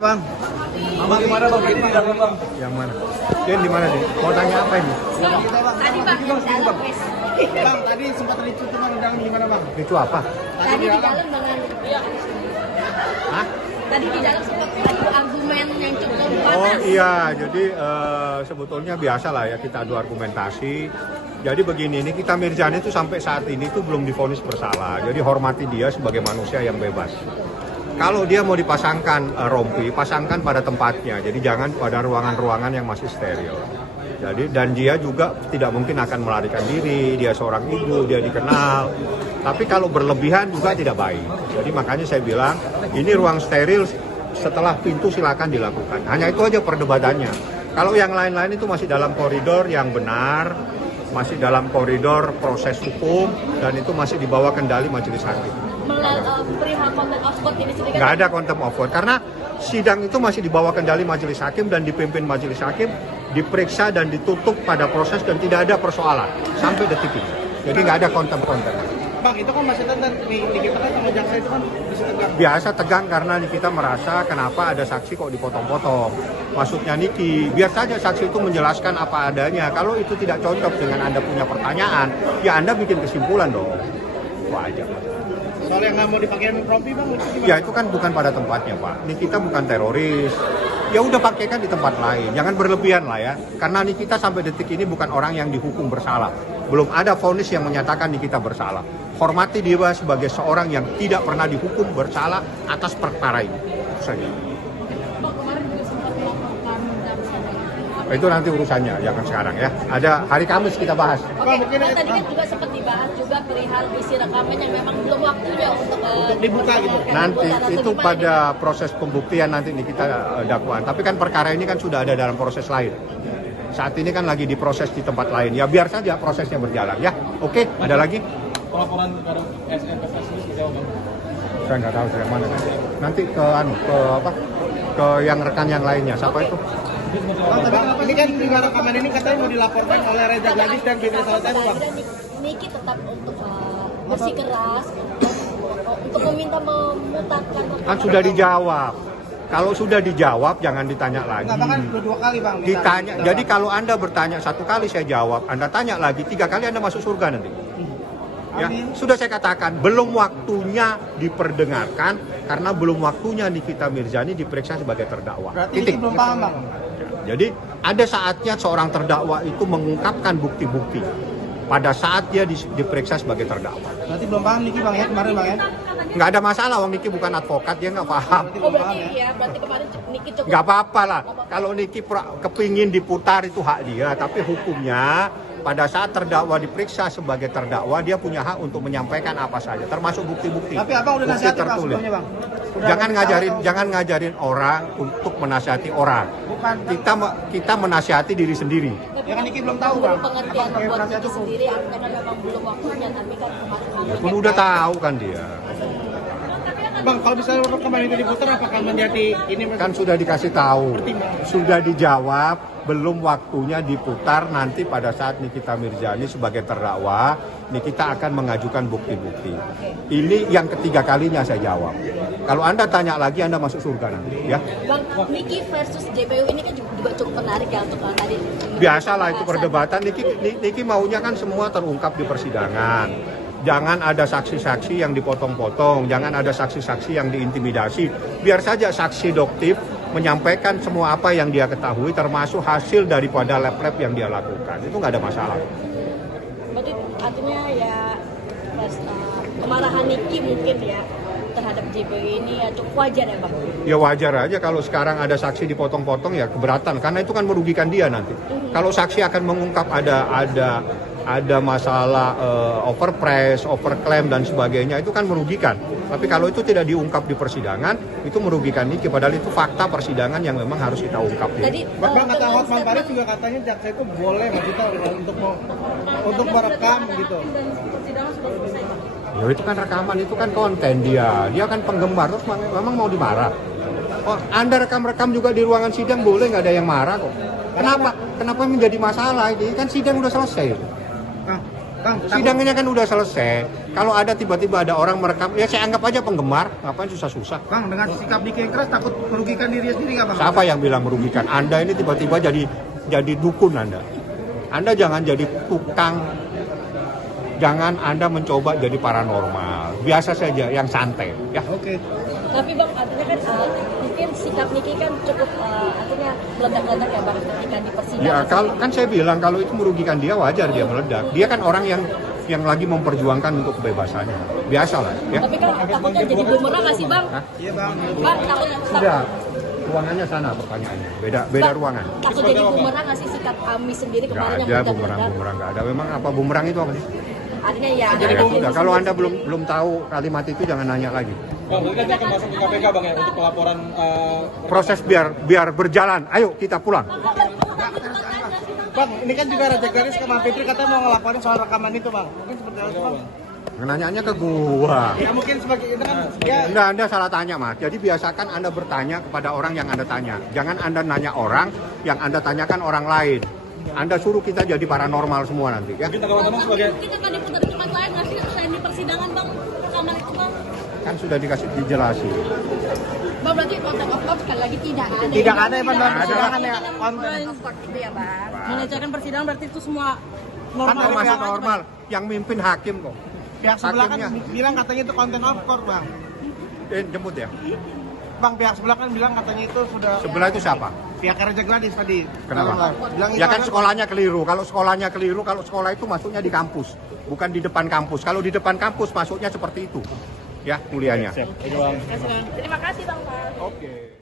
Bang, Bang, gimana bang? Ini di dalam bang. yang mana? Jen di mana nih? Mau tanya apa ini? Tadi bang, di dalam wes. Bang, tadi sempat ricu tuh bang, dalam gimana bang? Itu apa? Tadi di dalam dengan Hah? tadi di dalam sempat adu argumen yang cukup panas. Oh iya, jadi sebetulnya biasa lah ya kita adu argumentasi. Jadi begini, Nikita Mirzani itu sampai saat ini tuh belum divonis bersalah. Jadi hormati dia sebagai manusia yang bebas. Kalau dia mau dipasangkan rompi, pasangkan pada tempatnya. Jadi jangan pada ruangan-ruangan yang masih steril. Jadi dan dia juga tidak mungkin akan melarikan diri. Dia seorang ibu, dia dikenal. Tapi kalau berlebihan juga tidak baik. Jadi makanya saya bilang ini ruang steril setelah pintu silakan dilakukan. Hanya itu aja perdebatannya. Kalau yang lain-lain itu masih dalam koridor yang benar, masih dalam koridor proses hukum dan itu masih di bawah kendali majelis hakim. Perihal contempt of court ini sendiri Nggak ada contempt of court karena sidang itu masih di bawah kendali majelis hakim dan dipimpin majelis hakim, diperiksa dan ditutup pada proses dan tidak ada persoalan sampai detik ini. Jadi nggak ada contempt. Bang, itu kan masih tentang kita kan sama jaksa itu kan bisa tegang. Biasa tegang karena kita merasa kenapa ada saksi kok dipotong-potong. Maksudnya Niki, biar saja saksi itu menjelaskan apa adanya. Kalau itu tidak cocok dengan Anda punya pertanyaan, ya Anda bikin kesimpulan dong. Wajar. Soal yang nggak mau dipakai rompi bang, itu gimana? Ya itu kan bukan pada tempatnya Pak. Nikita bukan teroris. Ya udah pakaikan di tempat lain. Jangan berlebihan lah ya. Karena Nikita sampai detik ini bukan orang yang dihukum bersalah. Belum ada vonis yang menyatakan Nikita bersalah. Hormati dia sebagai seorang yang tidak pernah dihukum bersalah atas perkara ini. Itu saja. Bang, kemarin juga sempat melaporkan damsel. Itu nanti urusannya, jangan sekarang ya. Ada hari Kamis kita bahas. Oke, Bang, tadi kan juga sempat dibahas juga perihal isi rekaman yang memang belum waktunya untuk dibuka gitu. Nanti atau itu gimana pada proses pembuktian nanti ini kita dakwaan. Tapi kan perkara ini kan sudah ada dalam proses lain. Saat ini kan lagi diproses di tempat lain. Ya biar saja prosesnya berjalan ya. Oke, ada lagi? Pelaporan kepada SNPS ini seperti apa bang? Saya nggak tahu yang mana. Nanti ke ke yang rekan yang lainnya. Siapa itu? Bang, ini kan juga rekaman ini katanya mau dilaporkan oleh Reza Gadis dan Fitri Salatiga bang. dan Niki tetap untuk bersikeras untuk meminta memutarkan. Kan sudah dijawab. Kalau sudah dijawab jangan ditanya lagi. Enggak, kan dua kali bang. Ditanya. Jadi kalau Anda bertanya satu kali saya jawab, Anda tanya lagi 3 kali Anda masuk surga nanti. Ya, sudah saya katakan belum waktunya diperdengarkan karena belum waktunya Nikita Mirzani diperiksa sebagai terdakwa. Berarti ini belum paham bang. Jadi ada saatnya seorang terdakwa itu mengungkapkan bukti-bukti pada saat dia diperiksa sebagai terdakwa. Berarti belum paham Niki bang ya kemarin bang ya? Nggak ada masalah, Wong Niki bukan advokat, dia nggak paham. Oh berarti ya, berarti kemarin Niki cukup. Nggak apa-apa lah, kalau Niki kepingin diputar itu hak dia, tapi hukumnya pada saat terdakwa diperiksa sebagai terdakwa, dia punya hak untuk menyampaikan apa saja, termasuk bukti-bukti. Tapi abang udah bukti nasihatin bang tertulis. sebelumnya bang? Jangan ngajarin orang untuk menasihati orang. Bukan. Kita menasihati diri sendiri. Ya kan Niki belum tahu bang. Pengertian buat Niki sendiri karena memang belum waktunya, tapi kan kemarin. Pun udah tahu kan dia. Bang, kalau misalnya rekaman itu diputar apakah menjadi ini Kan sudah dikasih tahu, sudah dijawab, belum waktunya diputar. Nanti pada saat Nikita Mirzani sebagai terdakwa, Nikita akan mengajukan bukti-bukti. Ini yang ketiga kalinya saya jawab. Kalau Anda tanya lagi, Anda masuk surga nanti, ya. Bang, Niki versus JPU ini kan juga cukup menarik ya untuk tadi. Biasalah itu perdebatan. Niki maunya kan semua terungkap di persidangan. Jangan ada saksi-saksi yang dipotong-potong, jangan ada saksi-saksi yang diintimidasi. Biar saja saksi doktif menyampaikan semua apa yang dia ketahui, termasuk hasil daripada lab-lab yang dia lakukan. Itu nggak ada masalah. Berarti artinya ya kemarahan Niki mungkin ya terhadap JPU ini ya cukup wajar ya Bang? Ya wajar aja kalau sekarang ada saksi dipotong-potong ya keberatan, karena itu kan merugikan dia nanti. Kalau saksi akan mengungkap ada masalah overpress, overclaim dan sebagainya, itu kan merugikan. Tapi kalau itu tidak diungkap di persidangan, itu merugikan Niki. Padahal itu fakta persidangan yang memang harus kita ungkap. Tadi Bang, kata Hotman Paris juga katanya jaksa itu boleh maksudnya untuk merekam gitu. Ya itu kan rekaman, itu kan konten dia kan penggemar, terus memang mau dimarah. Oh, Anda rekam-rekam juga di ruangan sidang boleh, nggak ada yang marah kok. Kenapa menjadi masalah? Ini kan sidang udah selesai. Nah, Sidangnya kan udah selesai. Kalau ada tiba-tiba ada orang merekam, ya saya anggap aja penggemar. Ngapain susah-susah? Bang, dengan sikap Niki yang keras takut merugikan diri sendiri nggak bang? Siapa yang bilang merugikan? Anda ini tiba-tiba jadi dukun Anda. Anda jangan jadi tukang. Jangan Anda mencoba jadi paranormal. Biasa saja, yang santai. Ya. Oke. Tapi bang, artinya kan mungkin sikap Niki kan cukup artinya meledak-ledak ya bang ketika di persidangan. Ya, kalau kan saya bilang kalau itu merugikan dia wajar dia meledak. Dia kan orang yang lagi memperjuangkan untuk kebebasannya. Biasalah, ya. Tapi kan takutnya jadi bumerang nggak sih bang? Hah? Iya bang. Bang, takutnya Sudah. Ruangannya sana pertanyaannya. Beda Bang, ruangan. Takut jadi bumerang nggak sih sikap Ami sendiri Nggak kemarin ada yang bumerang nggak ada. Memang apa bumerang itu apa sih? Artinya ya. Ya, sudah. Kalau Anda belum tahu kalimat itu jangan nanya lagi. Bang, berarti nanti akan masuk ke KPK bang ya untuk pelaporan Proses biar berjalan. Ayo kita pulang. Bang, ini kan juga Raja Garis ke Bang Fitri katanya mau ngelaporin soal rekaman itu bang. Mungkin seperti itu bang. Nanyanya ke gua. Ya mungkin sebagai itu kan ya. Anda salah tanya, Mas. Jadi biasakan Anda bertanya kepada orang yang Anda tanya. Jangan Anda nanya orang yang Anda tanyakan orang lain. Anda suruh kita jadi paranormal semua nanti, ya. mungkin tanggapan bang sebagai Kita tadi putar tempat lain nggak sih selain di persidangan bang rekaman itu bang? Kan sudah dikasih dijelasin. Bang berarti konten of court sekali lagi tidak ada. Tidak ada ya bang dalam Ada. persidangan ya. Konten of court itu ya bang. Melecehkan persidangan berarti itu semua Kan normal. masih normal. Yang mimpin hakim kok. Pihak sebelah kan Hakimnya. bilang katanya itu konten of court bang. Jemput ya. Bang, pihak sebelah kan bilang katanya itu sudah. Sebelah itu siapa? Pihak Raja Gladys tadi. Kenapa? Bilang itu Ya kan ada- sekolahnya keliru. Kalau sekolahnya keliru, kalau sekolah itu masuknya di kampus, bukan di depan kampus. Kalau di depan kampus masuknya seperti itu. Ya, mulianya. Terima kasih bang. Oke.